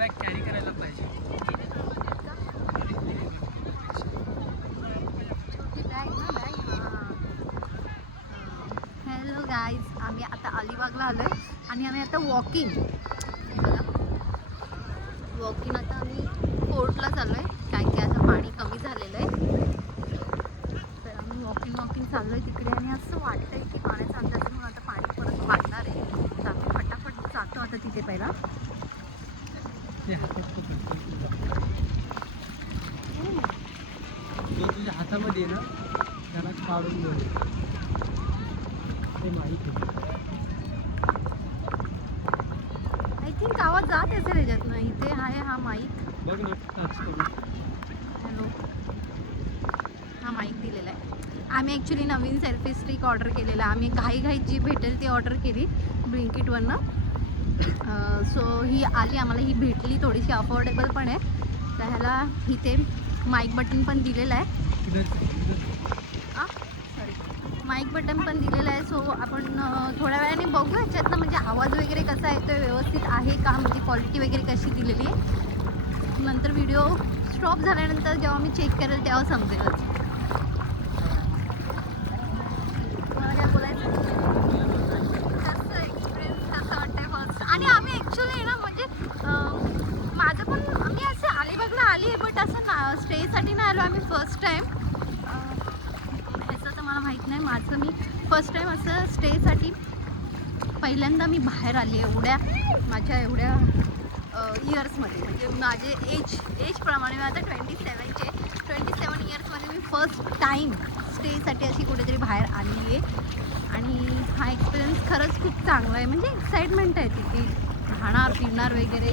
Bag carry करायला पाहिजे. Hello guys, आम्ही आता अलिबागला आलो आहे आणि आम्ही आता वॉकिंग आता आम्ही फोर्टला चाललो आहे. काय की आता पाणी कमी झालेलं आहे, तर आम्ही वॉकिंग चाललो आहे तिकडे. आणि असं वाटतं आहे की पाण्याचा अंदाज म्हणून आता पाणी परत वाढणार आहे, तर आम्ही फटाफट जातो आता तिथे. पहिला जो तुझ्या हातामध्ये ना त्याला काढून दे. ते माहिती आय थिंक आवाज जात असेल त्याच्यातनं. इथे आहे हा माईक, बघ ना टच करून. हॅलो, हा माईक दिलेला आहे. आम्ही ॲक्च्युली नवीन सेल्फी स्टिक ऑर्डर केलेला. आम्ही घाईघाईत जी भेटेल ती ऑर्डर केली ब्लिंकिटवरनं. सो ही आली, आम्हाला ही भेटली, थोडीशी अफोर्डेबल पण आहे. तर ह्याला इथे माईक बटन पण दिलेलं आहे. सॉरी, माईक बटन पण दिलेलं आहे. सो आपण थोड्या वेळाने बघू ह्याच्यातनं, म्हणजे आवाज वगैरे कसा येतो आहे, व्यवस्थित आहे का, म्हणजे क्वालिटी वगैरे कशी दिलेली आहे. नंतर व्हिडिओ स्टॉप झाल्यानंतर जेव्हा मी चेक करेल तेव्हा समजेलच. मला काय बोलायचं, कसं एक्सपिरियन्स कसं वाटतंय फर्स्ट. आणि आम्ही ॲक्च्युली ना, म्हणजे माझं पण, मी असं अलिबागला आली आहे बट असं ना स्टेसाठी नाही आलो आम्ही फर्स्ट टाईम. ह्याचं तर मला माहीत नाही, माझं मी फर्स्ट टाईम असं स्टेसाठी पहिल्यांदा मी बाहेर आली आहे माझ्या एवढ्या इयर्समध्ये. म्हणजे माझे एजप्रमाणे मी आता 27 इयर्समध्ये मी फर्स्ट टाईम स्टेसाठी अशी कुठेतरी बाहेर आली आहे. आणि हा एक्सपिरियन्स खरंच खूप चांगला आहे. म्हणजे एक्साइटमेंट आहे तिथे, राहणार फिरणार वगैरे.